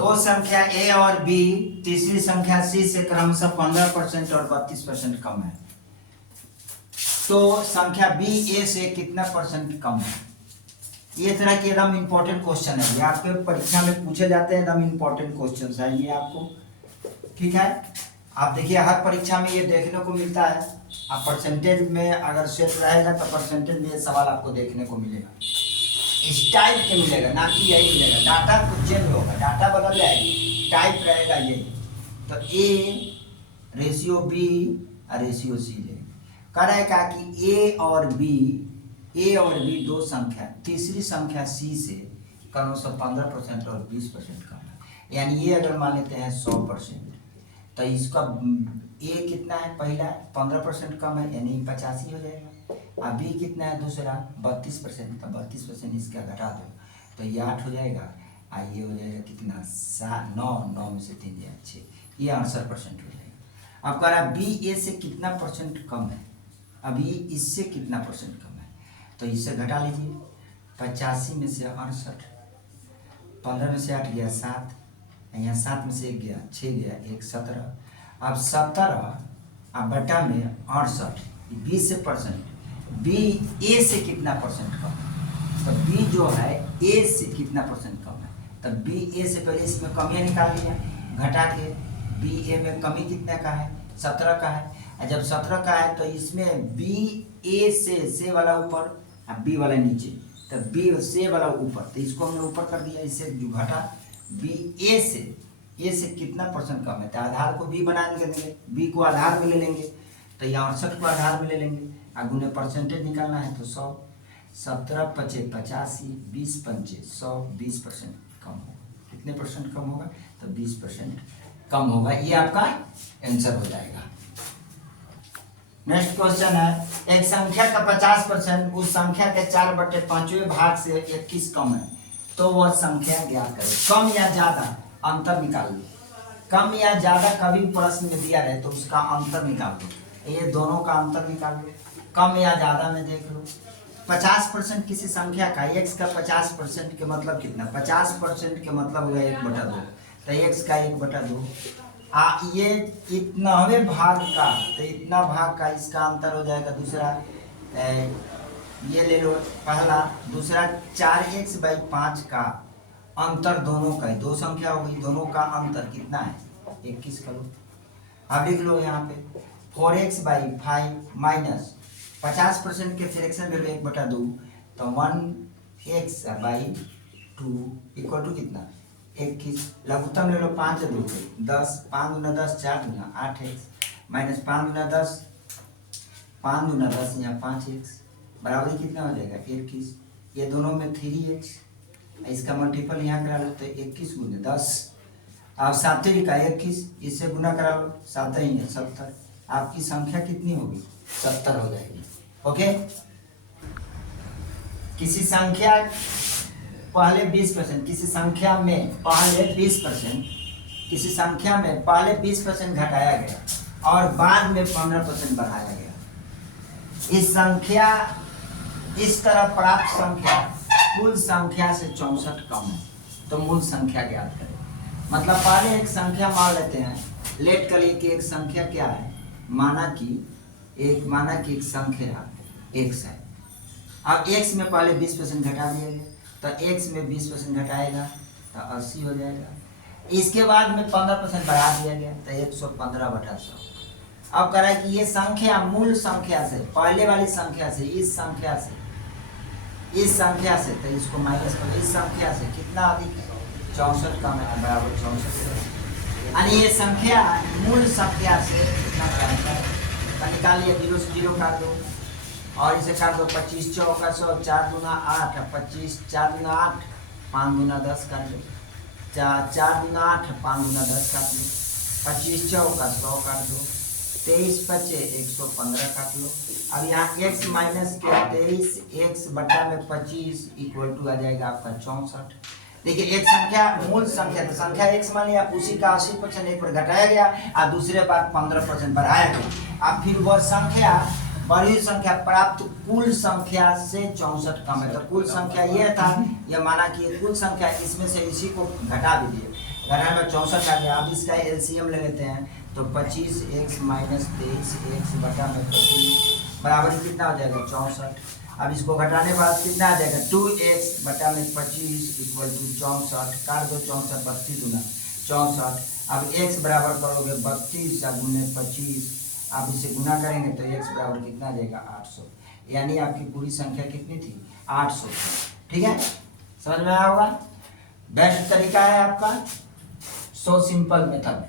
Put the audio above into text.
दो संख्या ए और बी तीसरी संख्या सी से क्रमशः 15% और 32% कम है, तो संख्या बी ए से कितना परसेंट कम है? ये तरह के एकदम इंपॉर्टेंट क्वेश्चन है, ये आपके परीक्षा में पूछे जाते हैं, एकदम इंपॉर्टेंट क्वेश्चन है ये आपको। ठीक है, आप देखिए हर परीक्षा में ये देखने को मिलता है। आप परसेंटेज में अगर सेट रहेगा तो परसेंटेज में ये सवाल आपको देखने को मिलेगा, इस टाइप के मिलेगा, ना कि यही मिलेगा। डाटा कुछ चेंज होगा, डाटा बदल जाएगी, टाइप रहेगा ये। तो ए रेशियो बी और रेशियो सी ले कह रहा है क्या कि ए और बी दो संख्या तीसरी संख्या सी से कम से 15% और 20% कम है। यानी ये अगर मान लेते हैं 100%, तो इसका ए कितना है? पहला 15% कम है, यानी 85 हो जाएगा। अब बी कितना है? दूसरा 32%, तो 32% इसका घटा दो तो ये 8 हो जाएगा। ये हो जाएगा कितना? 9 में से 3 जाए 6, ये 68% हो जाएगा। अब कह रहा है बी ए से कितना परसेंट कम है? अभी इससे कितना परसेंट कम है? तो इससे घटा लीजिए। 85 में से 68, 15 में से 8 गया 7, यहाँ 7 में से 1 गया 6 गया 1 17। अब 17 अब बटा में 68, 20 से परसेंट। बी ए से कितना परसेंट कम है? तो बी जो है ए से कितना परसेंट कम है? तो बी ए से पहले इसमें कमियाँ निकाल लिया, घटा के बी ए में कमी कितना का है? 17 का है। जब 17 का है तो इसमें बी ए से वाला ऊपर और बी वाला नीचे, तो बी से वाला ऊपर, तो इसको हमने ऊपर कर दिया, इससे जो घटा बी ए से कितना परसेंट कम है? तो आधार को बी बना देंगे, बी को आधार में ले लेंगे, तो ये 68 को आधार में ले लेंगे। आगे उन्हें परसेंटेज निकालना है तो 100, 17 5 85, 20 5 100, 20% कम होगा। कितने परसेंट कम होगा? तो 20% कम होगा। ये आपका आंसर हो जाएगा। नेक्स्ट क्वेश्चन है, एक संख्या का 50% उस संख्या के 4/5वें भाग से 21 कम है, तो वह संख्या ज्ञात करें। कम या ज्यादा अंतर निकाल लो। कम या ज्यादा कभी प्रश्न में दिया रहे तो उसका अंतर निकाल लो। ये दोनों का अंतर निकाल लो। कम या ज्यादा में देख लो। 50% किसी संख्या का, x का 50% के मतलब कितना? 50% के मतलब हुआ 1/2, तो x का 1/2। ये इतनावे भाग का, तो इतना भाग का इसका अंतर हो जाएगा। दूसरा ये ले लो पहला, दूसरा 4x/5 का अंतर दोनों का, दो संख्या हो गई, दोनों का अंतर कितना है? 21 करो। अब लिख लो यहाँ पे 4x/5 माइनस 50% के फ्रैक्शन वैल्यू 1/2, तो 1x/2 इक्वल टू कितना? 21। लघुत्तम ले लो 5 2 10, 5 दूना 10, 4 दूना 8x माइनस 5 दूना 10, 5 दूना 10 यहाँ 5x बराबर कितना हो जाएगा? 21। ये दोनों में 3x, इसका मल्टीपल यहाँ करा लो तो 21 गुने 10। अब 7 का 21, इससे गुना करा लो, 7 ही है 70। आपकी संख्या कितनी होगी? 70 हो जाएगी। ओके, किसी संख्या पहले 20%, किसी संख्या में पहले 20%, किसी संख्या में पहले 20% घटाया गया और बाद में 15% बढ़ाया गया। इस संख्या, इस तरह प्राप्त संख्या कुल संख्या से 64 कम है, तो मूल संख्या ज्ञात करें। मतलब पहले एक संख्या मान लेते हैं, लेट कर लिए कि एक संख्या क्या है, माना कि एक संख्या x है। अब x में पहले 20% घटा दिया गया, तो x में 20% घटाएगा तो 80 हो जाएगा। इसके बाद में 15% बढ़ा दिया गया तो 115/100। अब कह रहा है कि ये संख्या मूल संख्या से, पहले वाली संख्या से, इस संख्या से, तो इसको माइनस करो, इस संख्या से कितना अधिक है? 64 कम है, बराबर 64। यानी ये संख्या मूल संख्या से कितना कम है? तो निकाल लिया, 0 से 0 काट दो और इसे काट दो। 25 चौका 100, 4 दूना 8, 25 4 दूना 8, 5 दूना 10 काट लो, 4 दूना 8, 5 दूना 10 काट लो, 25 चौका 100 काट दो, 23 5 115 काट लो। अब यहाँ x माइनस के 23, x/25 इक्वल टू आ जाएगा आपका 64। देखिए एक संख्या मूल संख्या, तो संख्या x मान लिया, उसी का 80% एक पर घटाया गया और दूसरे बार 15% बढ़ाया गया। अब फिर वह संख्या, बड़ी संख्या प्राप्त कुल संख्या से 64 कम है, तो कुल संख्या ये था, ये माना कि कुल संख्या, इसमें से इसी को घटा दीजिए घटाने में 64 आ गया। अब इसका एलसीएम ले लेते हैं, तो 25x माइनस 23x बटा में 25 बराबर कितना हो जाएगा 64। अब इसको घटाने के बाद कितना आ जाएगा 2x बटा में 25 इक्वल टू 64। काट दो 64 32 गुना 64। अब x बराबर करोगे 32 गुने 25, आप इसे गुना करेंगे तो x बराबर कितना आ जाएगा 800। यानी आपकी पूरी संख्या कितनी थी 800। ठीक है, समझ में आया होगा। बेस्ट तरीका है आपका, सो सिंपल मेथड।